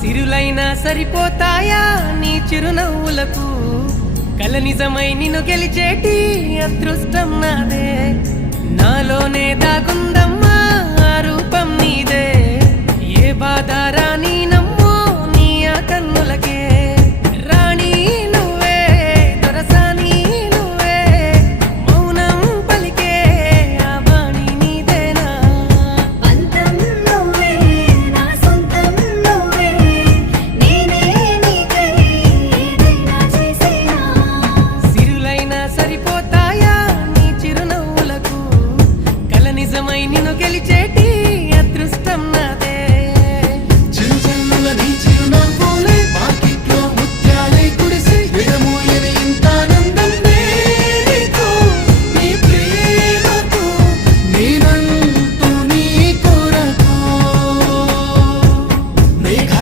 సిరులైనా సరిపోతాయా నీ చిరునవ్వులకు కల నిజమై నిన్ను గెలిచేటి అదృష్టం నాదే నాలోనే దాగుందమ్మా ఆ రూపం నీదే ఏ బాధ రాని